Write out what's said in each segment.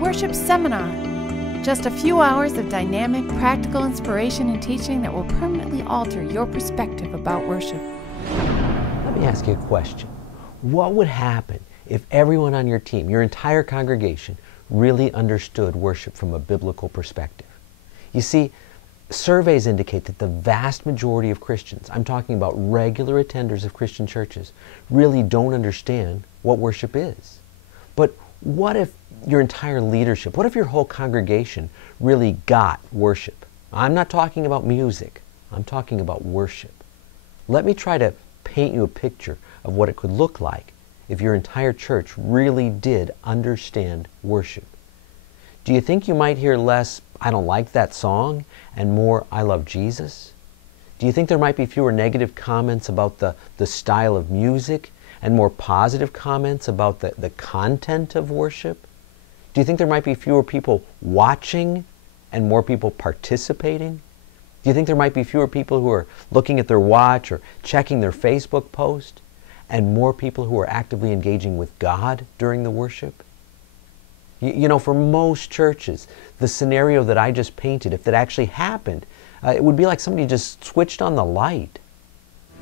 Worship Seminar. Just a few hours of dynamic, practical inspiration and teaching that will permanently alter your perspective about worship. Let me ask you a question. What would happen if everyone on your team, your entire congregation, really understood worship from a biblical perspective? You see, surveys indicate that the vast majority of Christians, I'm talking about regular attenders of Christian churches, really don't understand what worship is. But what if your entire leadership, what if your whole congregation really got worship? I'm not talking about music. I'm talking about worship. Let me try to paint you a picture of what it could look like if your entire church really did understand worship. Do you think you might hear less, "I don't like that song," and more, "I love Jesus"? Do you think there might be fewer negative comments about the style of music and more positive comments about the content of worship? Do you think there might be fewer people watching and more people participating? Do you think there might be fewer people who are looking at their watch or checking their Facebook post and more people who are actively engaging with God during the worship? You know, for most churches, the scenario that I just painted, if that actually happened, it would be like somebody just switched on the light.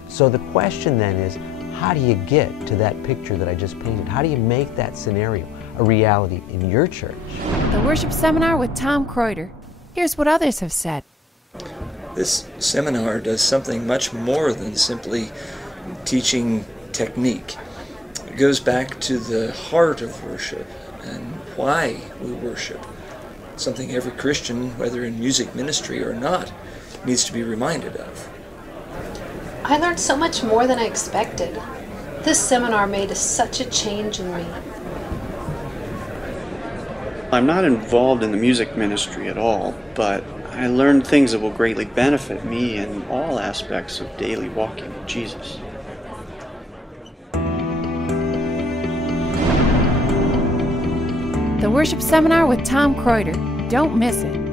So the question then is, how do you get to that picture that I just painted? How do you make that scenario a reality in your church? The Worship Seminar with Tom Kreuter. Here's what others have said. This seminar does something much more than simply teaching technique. It goes back to the heart of worship and why we worship. Something every Christian, whether in music ministry or not, needs to be reminded of. I learned so much more than I expected. This seminar made such a change in me. I'm not involved in the music ministry at all, but I learned things that will greatly benefit me in all aspects of daily walking with Jesus. The Worship Seminar with Tom Kreuter. Don't miss it.